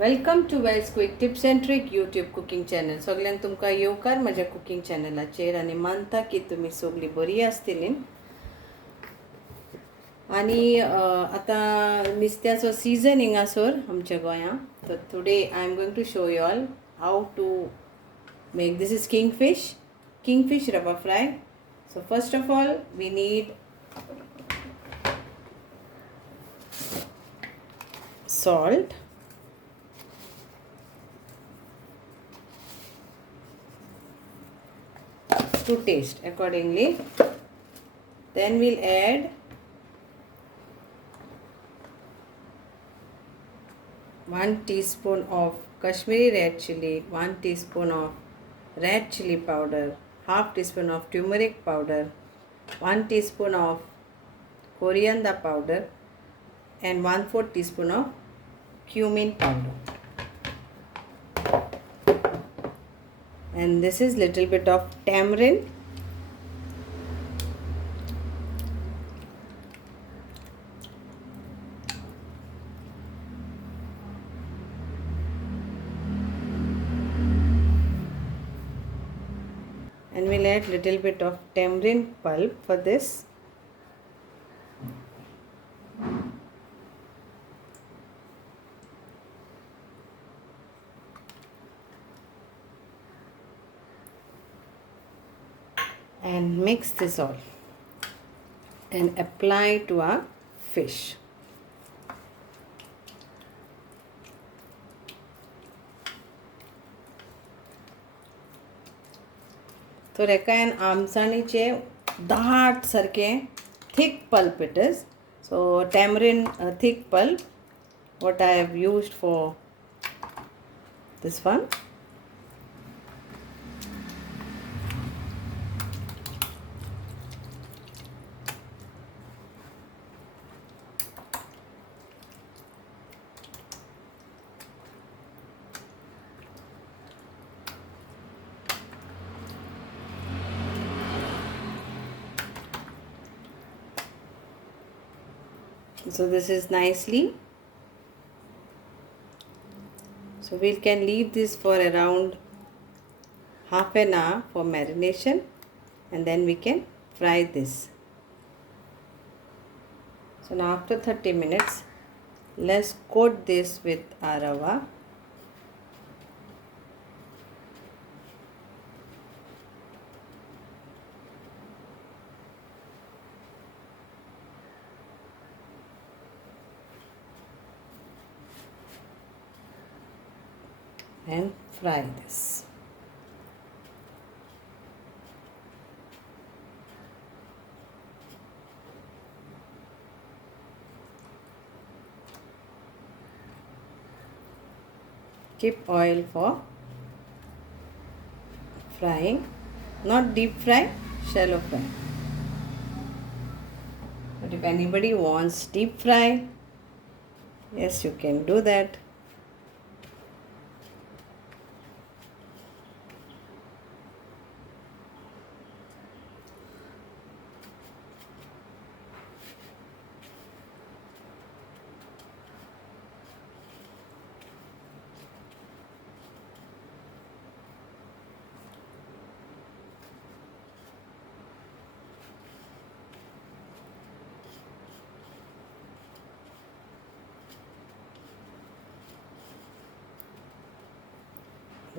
Welcome to veg quick tips and trick YouTube cooking channel. सगळ्यांक तुमकां येवकार म्हज्या कुकिंग चॅनलाचेर आनी मानता की तुमी सगळीं बरी आसतली. आनी आतां नुस्त्याचो सीजन हिंगासर आमच्या गोंयांत. तर today I am going to show you all how to make this is kingfish rava fry. So first of all we need salt, to taste accordingly. Then we'll add 1 teaspoon of Kashmiri red chili, 1 teaspoon of red chili powder, half teaspoon of turmeric powder, 1 teaspoon of coriander powder, and 1/4 teaspoon of cumin powder. And this is little bit of tamarind, and we'll add little bit of tamarind pulp for this. And mix this all and apply to our fish. So रेकायन आमचाणीचे दाट सारखे thick pulp it is. So tamarind thick pulp what I have used for this one. So this is nicely. So we can leave this for around half an hour for marination, and then we can fry this. So now after 30 minutes, let's coat this with our rava. And fry this. Keep oil for frying, not deep fry, shallow fry. But if anybody wants deep fry, yes, you can do that.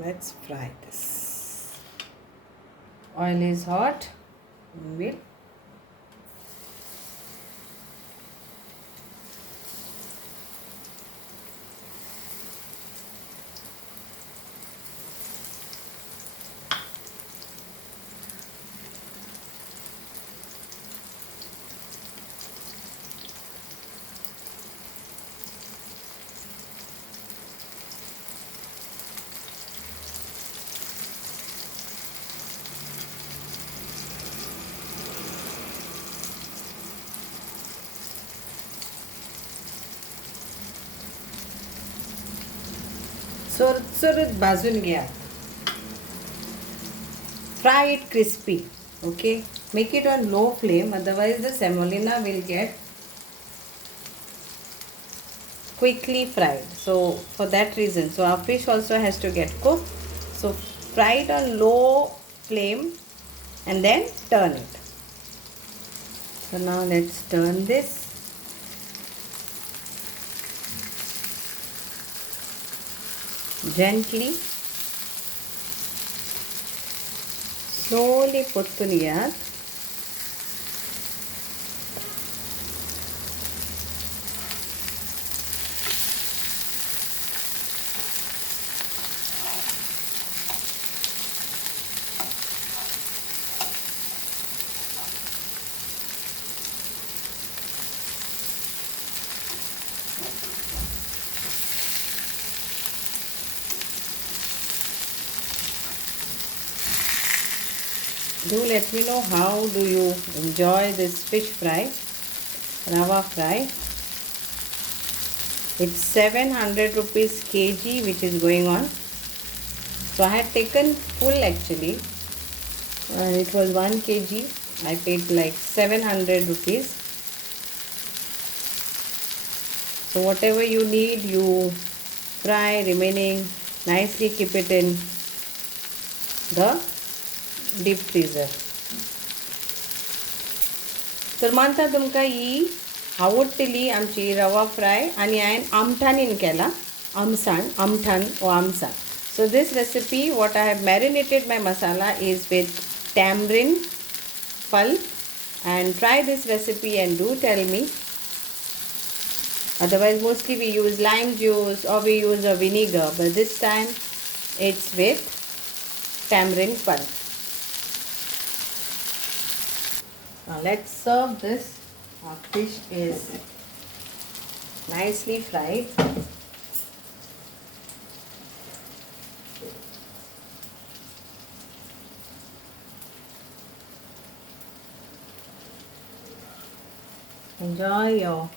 Let's fry this. Oil is hot. We'll सुरसुरीत भाजून घ्या. Fry it crispy. Okay, make it on low flame, otherwise the semolina will get quickly fried. So for that reason, so our fish also has to get cooked. So fry it on low flame and then turn it. So now let's turn this. Gently, slowly pottuniyat. Do let me know how do you enjoy this fish fry, Rava fry. It's 700 rupees kg which is going on. So I had taken full actually. It was 1 kg. I paid like 700 rupees. So whatever you need, you fry remaining, nicely keep it in the deep freezer. तर मानता तुमकां ही आवडटली आमची रवा fry आनी हांवें आमठाणीन केला Amthan or आमसाण. So this recipe, what I have marinated my masala is with tamarind pulp, and try this recipe and do tell me. Otherwise mostly we use lime juice or we use a vinegar, but this time it's with tamarind pulp. Now let's serve this. Our fish is nicely fried. Enjoy your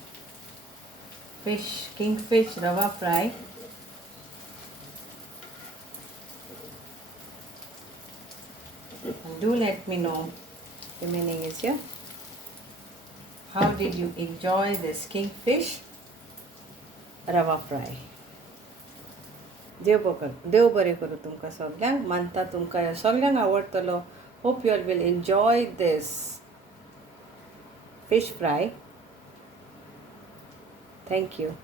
fish, kingfish rava fry. And do let me know, remaining is here. How did you enjoy this kingfish rava fry? देव बरें करूं तुमकां सगळ्यांक. मानता तुमकां ह्यो सगळ्यांक आवडटलो. Hope you all will enjoy this fish fry. Thank you.